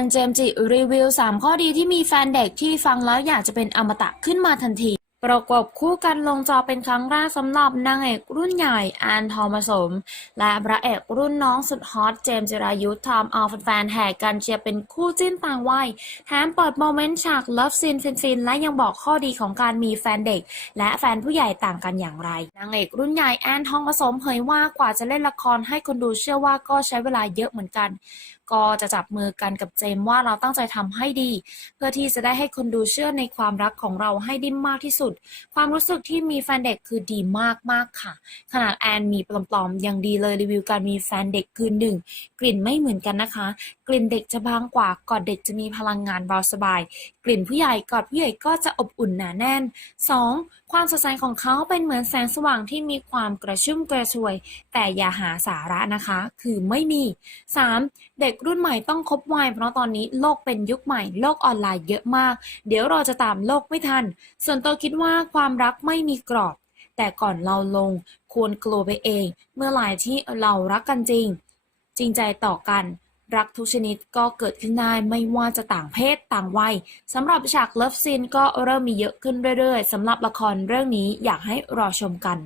นเจมจิรีวิว 3 ข้อดีที่มีแฟนเด็กที่ฟังแล้วอยากจะเป็นอมตะขึ้นมาทันที ประกบคู่กันลงจอเป็นครั้งแรกสำหรับนางเอกรุ่นใหญ่แอนทอมสม และพระเอกรุ่นน้องสุดฮอตเจมจิรายุทำเอาแฟนๆแห่กันเชียร์เป็นคู่จิ้นต่างวัยแถมเปิดโมเมนต์ฉากเลิฟซีนฟินๆ และยังบอกข้อดีของการมีแฟนเด็ก และแฟนผู้ใหญ่ต่างกันอย่างไรนางเอกรุ่นใหญ่แอนทองผสมเผยว่ากว่าจะเล่นละครให้คนดูเชื่อว่าก็ใช้เวลาเยอะเหมือนกันก็จะจับมือกันกับเจมว่าเราตั้งใจทำให้ดี เพื่อที่จะได้ให้คนดูเชื่อในความรักของเราให้ได้มากที่สุด ความรู้สึกที่มีแฟนเด็กคือดีมากมากๆค่ะ ขนาดแอนมีปลอมๆยังดีเลยรีวิวการมีแฟนเด็กคือหนึ่งกลิ่นไม่เหมือนกันนะคะ กลิ่นเด็กจะบางกว่ากอดเด็กจะมีพลังงานเบาสบาย กลิ่นผู้ใหญ่กอดผู้ใหญ่ก็จะอบอุ่นหนาแน่น 2. ความสดใสของเขาเป็นเหมือนแสงสว่างที่มีความกระชุ่มกระชวย แต่อย่าหาสาระนะคะ คือไม่มี 3. เด็กกรุ่นใหม่ต้องคบไวเพราะตอนนี้โลกเป็นยุคใหม่ โลกออนไลน์เยอะมาก เดี๋ยวเราจะตามโลกไม่ทัน ส่วนตัวคิดว่าความรักไม่มีกรอบ แต่ก่อนเราลง ควรกลัวไปเอง เมื่อไหร่ที่เรารักกันจริง จริงใจต่อกัน รักทุกชนิดก็เกิดขึ้นได้ไม่ว่าจะต่างเพศต่างวัยสำหรับฉากเลิฟซีนก็เริ่มมีเยอะขึ้นเรื่อยๆสำหรับละครเรื่องนี้อยากให้รอชมกัน